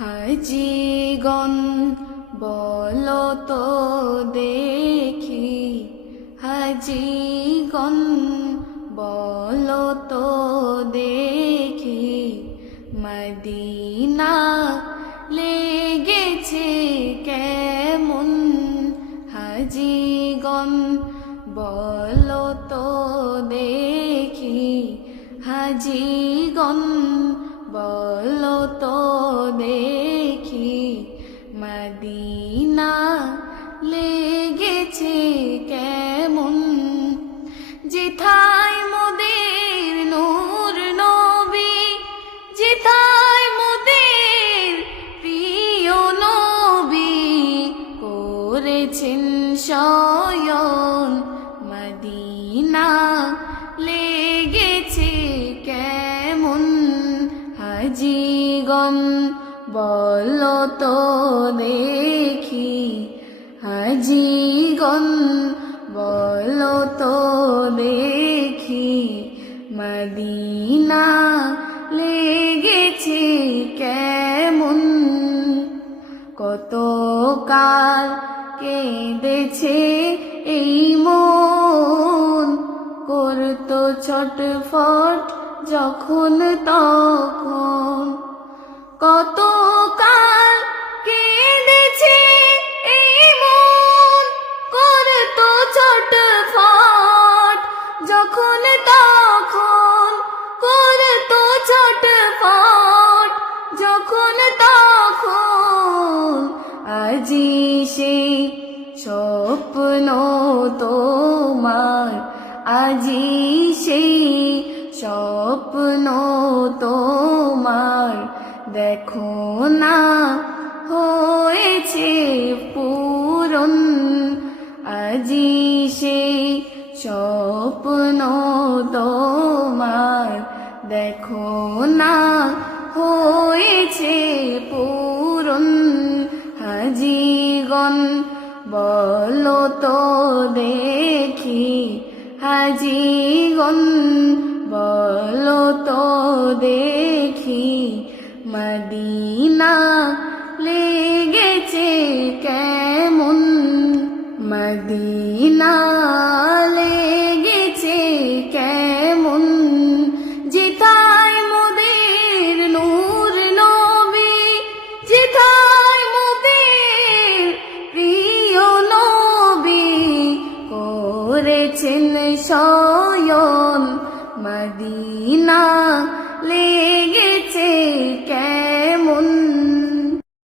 হাজিগণ বলো তো দেখি, হাজিগণ বলো তো দেখি, মদিনা লেগেছে কেমন? হাজিগণ বলো তো দেখি, হাজিগণ বলো তো দেখি, মদিনা লেগেছে কেমন? যেথায় মোদের নূর নবী, যেথায় মোদের প্রিয় নবী করেছেন শয়ন, মদিনা লেগেছে কেমন? হাজিগণ বলো তো দেখি, হাজিগণ বলো তো দেখি, মদিনা লেগেছে কেমন? কত কাল কেঁদেছে এই মন, করতো ছটফট যখন তখন। কত কাল কেঁদেছে এই মন, করতো ছটফট যখন তখন, করতো ছটফট যখন তখন। আজি সেই স্বপ্ন তোমার, আজি সেই স্বপ্ন তোমার, দেখো না হয়েছে পূরণ। আজি সেই স্বপ্ন তোমার, দেখো না হয়েছে পূরণ। হাজিগণ বলো তো দেখি, হাজিগণ বলো তো দেখি, মদিনা লেগেছে কেমন? মদিনা লেগেছে কেমন? যেথায় মোদের নূর নবী, যেথায় মোদের প্রিয় নবী করেছেন শয়ন, মদিনা